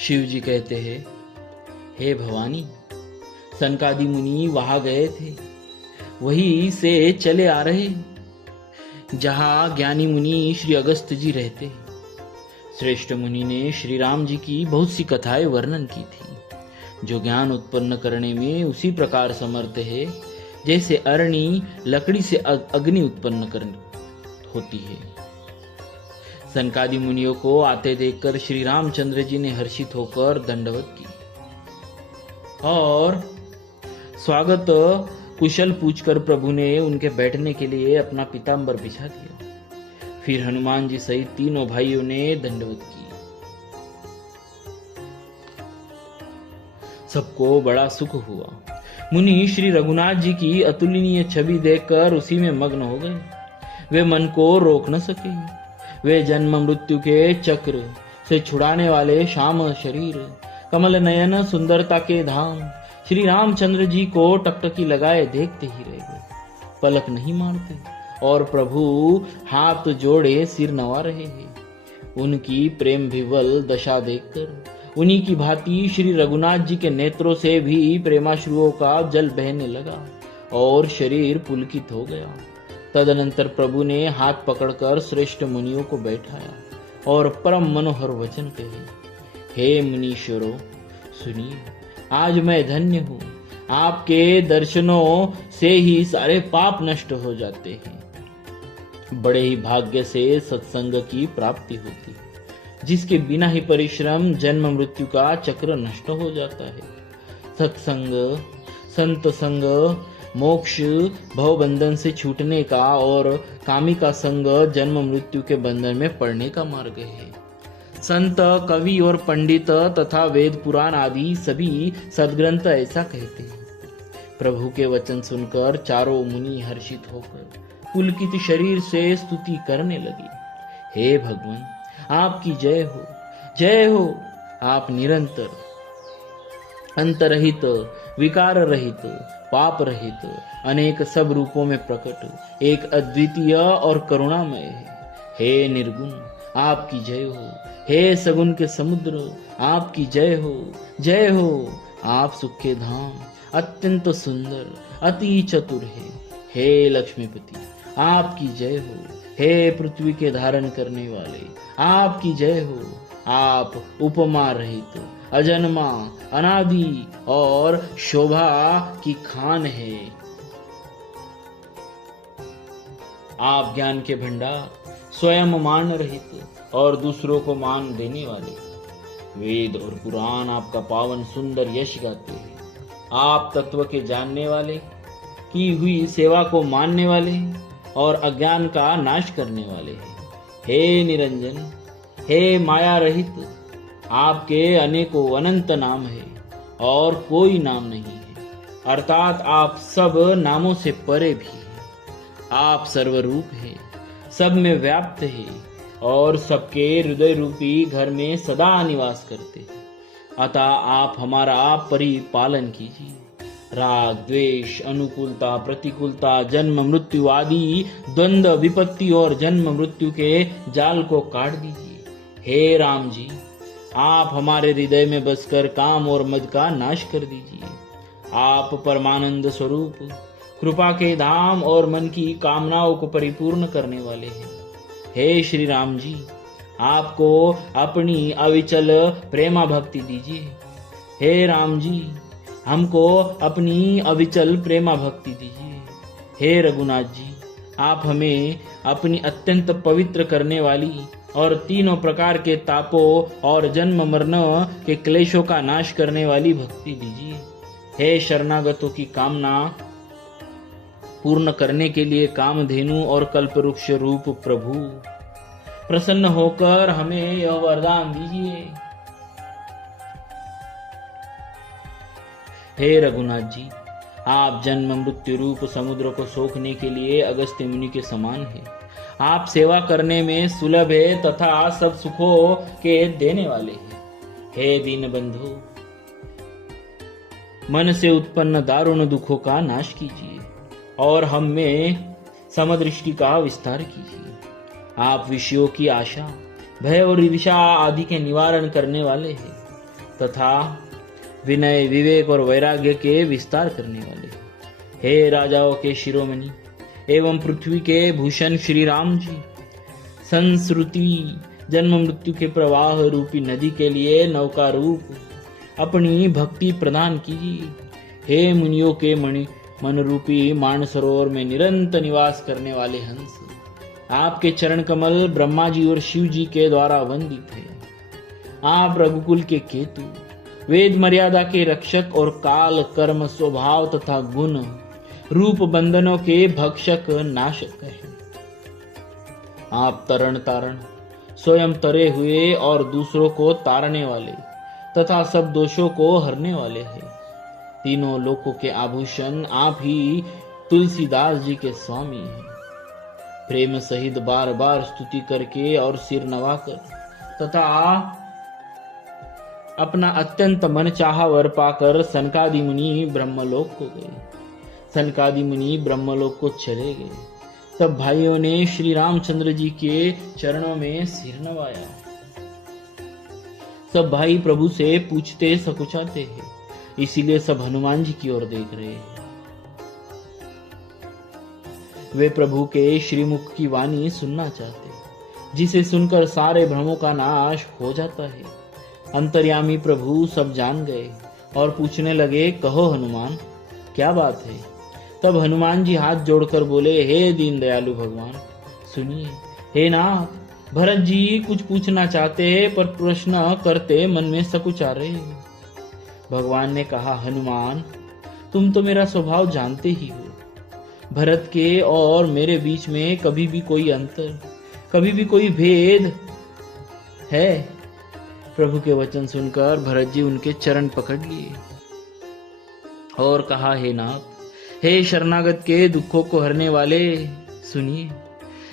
शिव जी कहते हैं, हे भवानी, सनकादि मुनि वहां गए थे, वहीं से चले आ रहे जहां ज्ञानी मुनि श्री अगस्त जी रहते हैं। श्रेष्ठ मुनि ने श्री राम जी की बहुत सी कथाएं वर्णन की थी, जो ज्ञान उत्पन्न करने में उसी प्रकार समर्थ है जैसे अरणी लकड़ी से अग्नि उत्पन्न करनी होती है। सनकादि मुनियों को आते देखकर श्री रामचंद्र जी ने हर्षित होकर दंडवत की और स्वागत कुशल पूछकर प्रभु ने उनके बैठने के लिए अपना पीतांबर बिछा दिया। फिर हनुमान जी सहित तीनों भाइयों ने दंडवत की। सबको बड़ा सुख हुआ। मुनि श्री रघुनाथ जी की अतुलनीय छवि देखकर उसी में मग्न हो गए। वे मन को रोक न सके। वे जन्म मृत्यु के चक्र से छुड़ाने वाले श्याम शरीर, कमल नयन, सुंदरता के धाम श्री रामचंद्र जी को टकटकी लगाए देखते ही रह गए। पलक नहीं मारते और प्रभु हाथ जोड़े सिर नवा रहे हैं। उनकी प्रेम विवल दशा देखकर उन्हीं की भांति श्री रघुनाथ जी के नेत्रों से भी प्रेमाश्रुओं का जल बहने लगा और शरीर पुलकित हो गया। तदनंतर प्रभु ने हाथ पकड़कर श्रेष्ठ मुनियों को बैठाया और परम मनोहर वचन कहे, हे मुनीश्वरों, सुनिए, आज मैं धन्य हूँ। आपके दर्शनों से ही सारे पाप नष्ट हो जाते हैं। बड़े ही भाग्य से सत्संग की प्राप्ति होती है, जिसके बिना ही परिश्रम जन्म मृत्यु का चक्र नष्ट हो जाता है। सत्संग, संत संग मोक्ष भवबंधन से छूटने का और कामी का संग जन्म मृत्यु के बंधन में पड़ने का मार्ग है। संत, कवि और पंडित तथा वेद पुराण आदि सभी सदग्रंथ ऐसा कहते हैं। प्रभु के वचन सुनकर चारों मुनि हर्षित होकर पुलकित शरीर से स्तुति करने लगे। हे भगवान, आपकी जय हो, जय हो। आप निरंतर, अंतरहित, विकार रहित, पाप रहित, अनेक सब रूपों में प्रकट, एक अद्वितीय और करुणामय है। हे निर्गुण, आपकी जय हो। हे सगुण के समुद्र, आपकी जय हो, जय हो। आप सुख के धाम, अत्यंत सुंदर, अति चतुर है। हे लक्ष्मीपति, आपकी जय हो। हे पृथ्वी के धारण करने वाले, आपकी जय हो। आप उपमा रहित, अजन्मा, अनादि और शोभा की खान है। आप ज्ञान के भंडार, स्वयं मान रहित और दूसरों को मान देने वाले। वेद और पुराण आपका पावन सुंदर यश गाते हैं। आप तत्व के जानने वाले, की हुई सेवा को मानने वाले और अज्ञान का नाश करने वाले हैं। हे निरंजन, हे माया रहित, आपके अनेकों अनंत नाम है और कोई नाम नहीं है, अर्थात आप सब नामों से परे भी हैं। आप सर्वरूप हैं, सब में व्याप्त है और सबके हृदय रूपी घर में सदा निवास करते हैं। अतः आप हमारा परिपालन कीजिए। राग, द्वेष, अनुकूलता, प्रतिकूलता, जन्म मृत्यु आदि द्वंद्व, विपत्ति और जन्म मृत्यु के जाल को काट दीजिए। हे राम जी, आप हमारे हृदय में बसकर काम और मद का नाश कर दीजिए। आप परमानंद स्वरूप, कृपा के धाम और मन की कामनाओं को परिपूर्ण करने वाले हैं। हे श्री राम जी, आपको अपनी अविचल प्रेमा भक्ति दीजिए। हे राम जी, हमको अपनी अविचल प्रेमा भक्ति दीजिए। हे रघुनाथ जी, आप हमें अपनी अत्यंत पवित्र करने वाली और तीनों प्रकार के तापों और जन्म मरण के क्लेशों का नाश करने वाली भक्ति दीजिए। हे शरणागतों की कामना पूर्ण करने के लिए कामधेनु और कल्पवृक्ष रूप प्रभु, प्रसन्न होकर हमें यह वरदान दीजिए। हे रघुनाथ जी, आप जन्म मृत्यु रूप समुद्र को सोखने के लिए अगस्त्य मुनि के समान हैं। आप सेवा करने में सुलभ है तथा सब सुखों के देने वाले हैं। हे दीन बंधु, मन से उत्पन्न दारुण दुखों का नाश कीजिए और हम में समदृष्टि का विस्तार कीजिए। आप विषयों की आशा, भय और ईर्ष्या आदि के निवारण करने वाले हैं। तथा विनय, विवेक और वैराग्य के विस्तार करने वाले, हे राजाओं के शिरोमणि एवं पृथ्वी के भूषण श्री राम जी, संस्कृति जन्म मृत्यु के प्रवाह रूपी नदी के लिए नौका रूप अपनी भक्ति प्रदान कीजिए। हे मुनियों के मन रूपी मानसरोवर में निरंतर निवास करने वाले हंस, आपके चरण कमल ब्रह्मा जी और शिव जी के द्वारा वंदित है। आप रघुकुल के केतु, वेद मर्यादा के रक्षक और काल कर्म स्वभाव तथा गुण रूप बंधनों के भक्षक नाशक हैं। आप तरण तारण, स्वयं तरे हुए और दूसरों को तारने वाले तथा सब दोषों को हरने वाले हैं। तीनों लोकों के आभूषण आप ही तुलसीदास जी के स्वामी हैं। प्रेम सहित बार बार स्तुति करके और सिर नवाकर तथा अपना अत्यंत मन चाहा वर पाकर सनकादि मुनि ब्रह्मलोक को गए। सनकादि मुनि ब्रह्मलोक को चले गए। तब भाइयों ने श्री रामचंद्र जी के चरणों में सिर नवाया। सब भाई प्रभु से पूछते सकुचाते हैं, इसीलिए सब हनुमान जी की ओर देख रहे हैं। वे प्रभु के श्रीमुख की वाणी सुनना चाहते, जिसे सुनकर सारे भ्रमों का नाश हो जाता है। अंतर्यामी प्रभु सब जान गए और पूछने लगे, कहो हनुमान, क्या बात है? तब हनुमान जी हाथ जोड़कर बोले, हे दीन दयालु भगवान, सुनिए। हे नाथ, भरत जी कुछ पूछना चाहते हैं पर प्रश्न करते मन में सकुचा रहे हैं। भगवान ने कहा, हनुमान, तुम तो मेरा स्वभाव जानते ही हो। भरत के और मेरे बीच में कभी भी कोई अंतर, कभी भी कोई भेद है? प्रभु के वचन सुनकर भरत जी उनके चरण पकड़ लिए और कहा, हे नाथ, हे शरणागत के दुखों को हरने वाले, सुनिए।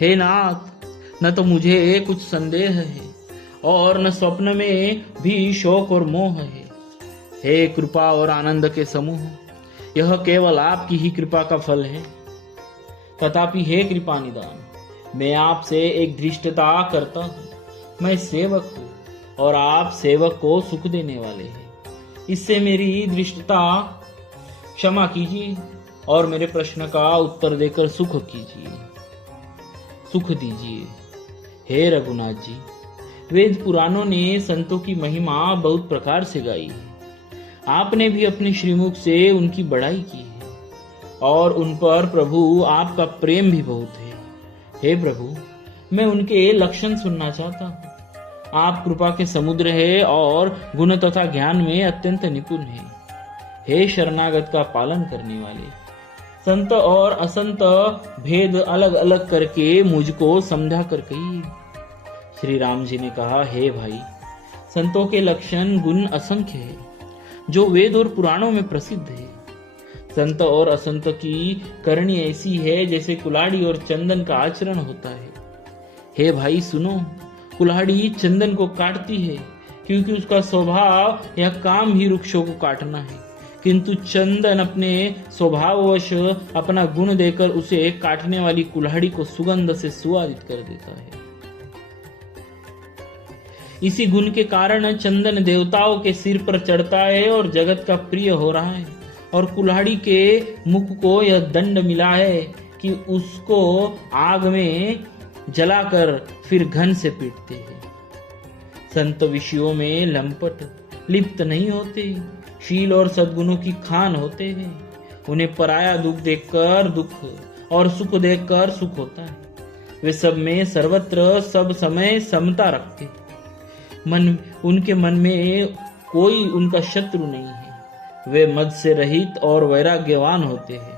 हे नाथ, न तो मुझे कुछ संदेह है और न स्वप्न में भी शोक और मोह है। हे कृपा और आनंद के समूह, यह केवल आपकी ही कृपा का फल है। तथापि हे कृपा निदान, मैं आपसे एक धृष्टता करता हूँ। मैं सेवक हूँ और आप सेवक को सुख देने वाले हैं। इससे मेरी धृष्टता क्षमा कीजिए और मेरे प्रश्न का उत्तर देकर सुख दीजिए। हे रघुनाथ जी, वेद पुराणों ने संतों की महिमा बहुत प्रकार से गाई है। आपने भी अपने श्रीमुख से उनकी बड़ाई की है और उन पर प्रभु आपका प्रेम भी बहुत है। हे प्रभु, मैं उनके लक्षण सुनना चाहता हूँ। आप कृपा के समुद्र है और गुण तथा ज्ञान में अत्यंत निपुण है। हे शरणागत का पालन करने वाले, संत और असंत भेद अलग अलग करके मुझको समझा कर कहिए। श्री राम जी ने कहा, हे भाई, संतों के लक्षण गुण असंख्य है, जो वेद और पुराणों में प्रसिद्ध है। संत और असंत की करनी ऐसी है जैसे कुल्हाड़ी और चंदन का आचरण होता है। हे भाई सुनो, कुल्हाड़ी चंदन को काटती है क्योंकि उसका स्वभाव या काम ही वृक्षों को काटना है, किंतु चंदन अपने स्वभाववश अपना गुण देकर उसे काटने वाली कुल्हाड़ी को सुगंध से सुवादित कर देता है। इसी गुण के कारण चंदन देवताओं के सिर पर चढ़ता है और जगत का प्रिय हो रहा है, और कुल्हाड़ी के मुख को यह दंड मिला है कि उसको आग में जलाकर फिर घन से पीटते हैं। संत विषयों में लंपट लिप्त नहीं होते, शील और सद्गुणों की खान होते हैं। उन्हें पराया दुख देखकर दुख और सुख देखकर सुख होता है। वे सब में सर्वत्र सब समय समता रखते, उनके मन में कोई उनका शत्रु नहीं है। वे मद से रहित और वैराग्यवान होते हैं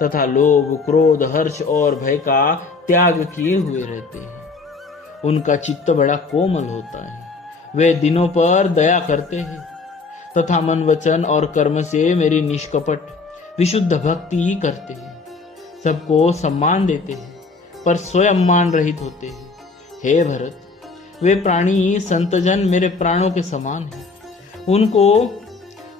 तथा लोभ, क्रोध, हर्ष और भय का त्याग किए हुए रहते हैं। उनका चित्त बड़ा कोमल होता है। वे दिनों पर दया करते हैं तथा मन, वचन और कर्म से मेरी निष्कपट विशुद्ध भक्ति करते हैं। सबको सम्मान देते हैं पर स्वयं मान रहित होते हैं। हे भरत, वे प्राणी संतजन मेरे प्राणों के समान हैं। उनको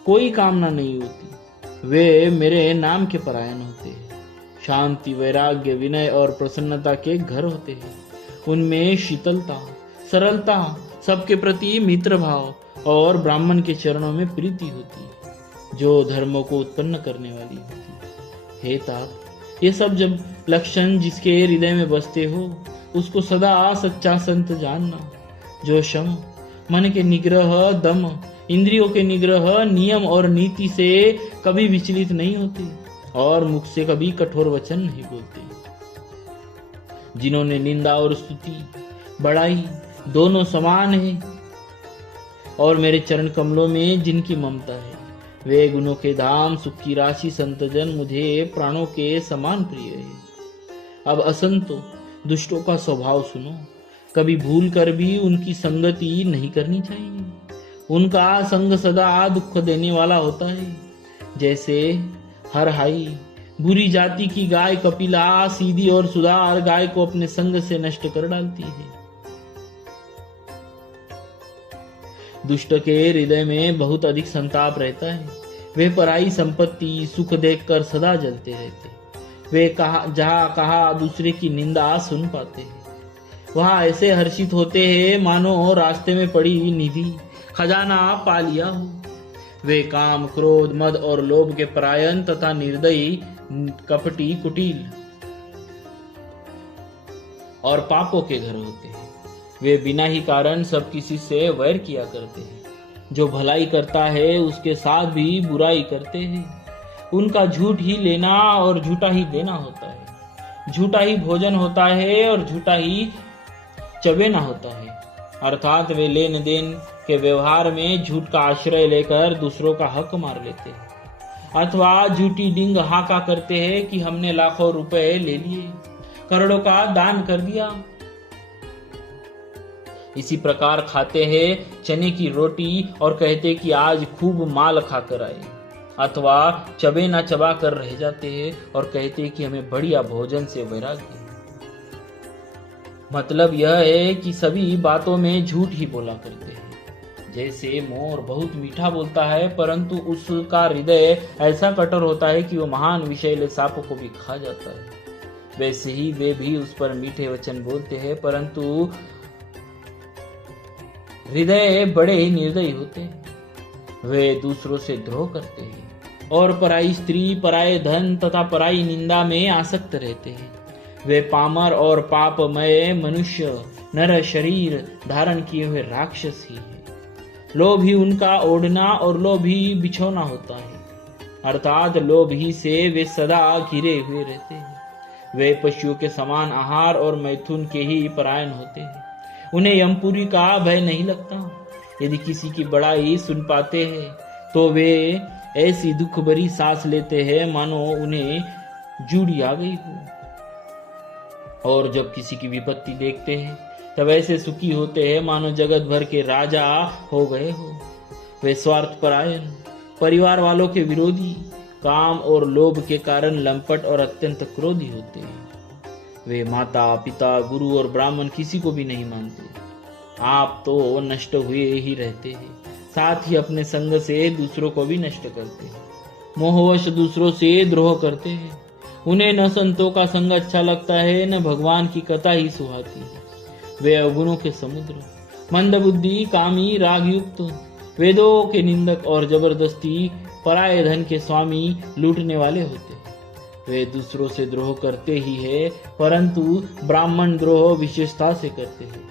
कोई कामना नहीं होती। वे मेरे नाम के परायण होते हैं। शांति, वैराग्य, विनय और प्रसन्नता के घर होते हैं। उनमें शीतलता, सरलता, सबके प्रति मित्र भाव और ब्राह्मण के चरणों में प्रीति होती है जो धर्मों को उत्पन्न करने वाली होती है। हे तात, ये सब जब लक्षण जिसके हृदय में बसते हो उसको सदा सच्चा संत जानना, जो शम, मन के निग्रह, दम, इंद्रियों के निग्रह, नियम और नीति से कभी विचलित नहीं होते और मुख से कभी कठोर वचन नहीं बोलते, जिन्होंने निंदा और स्तुति, बड़ाई दोनों समान है और मेरे चरण कमलों में जिनकी ममता है, वे गुणों के धाम, सुख की राशि संतजन मुझे प्राणों के समान प्रिय है। अब असंतो, दुष्टों का स्वभाव सुनो, कभी भूल कर भी उनकी संगति नहीं करनी चाहिए। उनका संग सदा दुख देने वाला होता है। जैसे हरहाई, बुरी जाति की गाय कपिला सीधी और सुधार गाय को अपने संग से नष्ट कर डालती है। दुष्ट के हृदय में बहुत अधिक संताप रहता है। वे पराई संपत्ति, सुख देखकर सदा जलते रहते। वे जहाँ कहा दूसरे की निंदा सुन पाते हैं, वहां ऐसे हर्षित होते हैं मानो रास्ते में पड़ी निधि खजाना पा लिया हो। वे काम, क्रोध, मद और लोभ के परायण तथा निर्दयी, कपटी, कुटिल और पापों के घर होते हैं। वे बिना ही कारण सब किसी से वैर किया करते हैं। जो भलाई करता है उसके साथ भी बुराई करते हैं। उनका झूठ ही लेना और झूठा ही देना होता है। झूठा ही भोजन होता है और झूठा ही चबेना होता है। अर्थात वे लेन देन के व्यवहार में झूठ का आश्रय लेकर दूसरों का हक मार लेते हैं अथवा झूठी डिंग हाका करते हैं कि हमने लाखों रुपए ले लिए, करोड़ों का दान कर दिया। इसी प्रकार खाते हैं चने की रोटी और कहते कि आज खूब माल खाकर आए, अथवा चबे ना चबा कर रह जाते हैं और कहते कि हमें बढ़िया भोजन से वैराग्य है। मतलब यह है कि सभी बातों में झूठ ही बोला करते हैं। जैसे मोर बहुत मीठा बोलता है परंतु उसका हृदय ऐसा कठोर होता है कि वो महान विषैले सांपों को भी खा जाता है, वैसे ही वे भी उस पर मीठे वचन बोलते हैं परंतु हृदय बड़े ही निर्दयी होते हैं। वे दूसरों से द्रोह करते हैं और पराई स्त्री, पराये धन तथा पराई निंदा में आसक्त रहते हैं। वे पामर और पापमय मनुष्य, नर शरीर धारण किए हुए राक्षस ही है। लोभ ही उनका ओढ़ना और लोभ ही बिछौना होता है, अर्थात लोभ ही से वे सदा घिरे हुए रहते हैं। वे पशुओं के समान आहार और मैथुन के ही परायण होते हैं। उन्हें यमपुरी का भय नहीं लगता। यदि किसी की बड़ाई सुन पाते हैं तो वे ऐसी दुख भरी सांस लेते हैं मानो उन्हें जूड़ी आ गई हो। और जब किसी की विपत्ति देखते हैं तब ऐसे सुखी होते हैं मानो जगत भर के राजा हो गए हो। वे स्वार्थ परायण, परिवार वालों के विरोधी, काम और लोभ के कारण लंपट और अत्यंत क्रोधी होते हैं। वे माता, पिता, गुरु और ब्राह्मण किसी को भी नहीं मानते। आप तो नष्ट हुए ही रहते हैं, साथ ही अपने संग से दूसरों को भी नष्ट करते हैं। मोहवश दूसरों से द्रोह करते हैं। उन्हें न संतों का संग अच्छा लगता है, न भगवान की कथा ही सुहाती है। वे अवगुणों के समुद्र, मंदबुद्धि, कामी, रागयुक्त, वेदों के निंदक और जबरदस्ती पराये धन के स्वामी, लूटने वाले होते हैं। वे दूसरों से द्रोह करते ही है परंतु ब्राह्मण द्रोह विशेषता से करते हैं।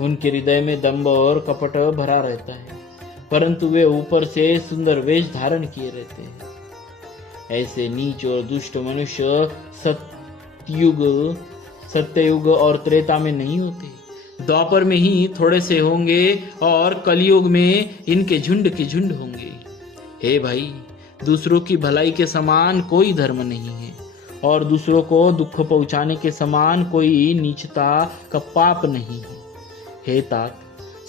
उनके हृदय में दंभ और कपट भरा रहता है परंतु वे ऊपर से सुंदर वेश धारण किए रहते हैं। ऐसे नीच और दुष्ट मनुष्य सत्ययुग और त्रेता में नहीं होते, द्वापर में ही थोड़े से होंगे और कलयुग में इनके झुंड के झुंड होंगे। हे भाई, दूसरों की भलाई के समान कोई धर्म नहीं है और दूसरों को दुख पहुंचाने के समान कोई नीचता का पाप नहीं है। हे तात,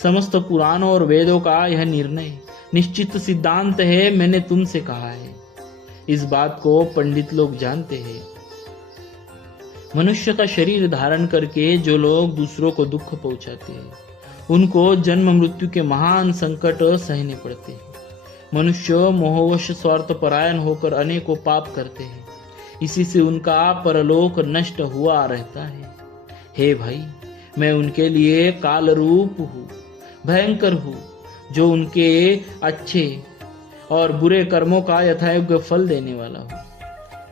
समस्त पुराणों और वेदों का यह निर्णय निश्चित सिद्धांत है। मैंने तुमसे कहा है, इस बात को पंडित लोग जानते हैं। मनुष्य का शरीर धारण करके जो लोग दूसरों को दुख पहुंचाते हैं उनको जन्म मृत्यु के महान संकट सहने पड़ते हैं। मनुष्य मोहवश स्वार्थ परायण होकर अनेकों पाप करते हैं, इसी से उनका परलोक नष्ट हुआ रहता है। हे भाई, मैं उनके लिए काल रूप हूँ, भयंकर हूँ, जो उनके अच्छे और बुरे कर्मों का यथायोग्य फल देने वाला हो।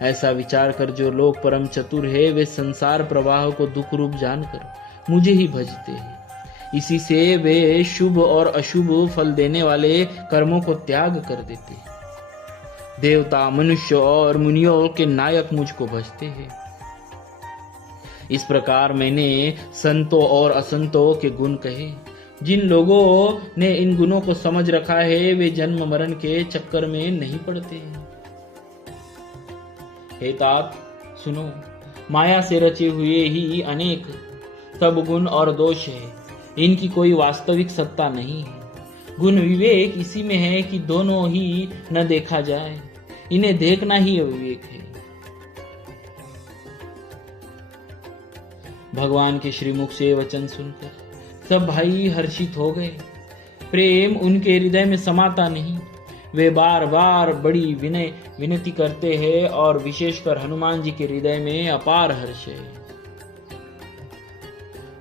ऐसा विचार कर जो लोग परम चतुर है वे संसार प्रवाह को दुख रूप जानकर मुझे ही भजते हैं। इसी से वे शुभ और अशुभ फल देने वाले कर्मों को त्याग कर देते हैं। देवता, मनुष्य और मुनियों के नायक मुझको भजते हैं। इस प्रकार मैंने संतों और असंतों के गुण कहे। जिन लोगों ने इन गुणों को समझ रखा है वे जन्म मरण के चक्कर में नहीं पड़ते हैं। हे तात सुनो, माया से रचे हुए ही अनेक सब गुण और दोष है। इनकी कोई वास्तविक सत्ता नहीं है। गुण विवेक इसी में है कि दोनों ही न देखा जाए, इन्हें देखना ही अविवेक है। भगवान के श्रीमुख से वचन सुनकर सब भाई हर्षित हो गए। प्रेम उनके हृदय में समाता नहीं। वे बार बार बड़ी विनती करते हैं और विशेषकर हनुमान जी के हृदय में अपार हर्ष है।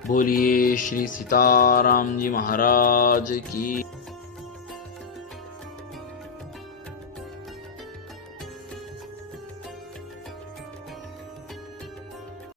बोलिए श्री सीताराम जी महाराज की।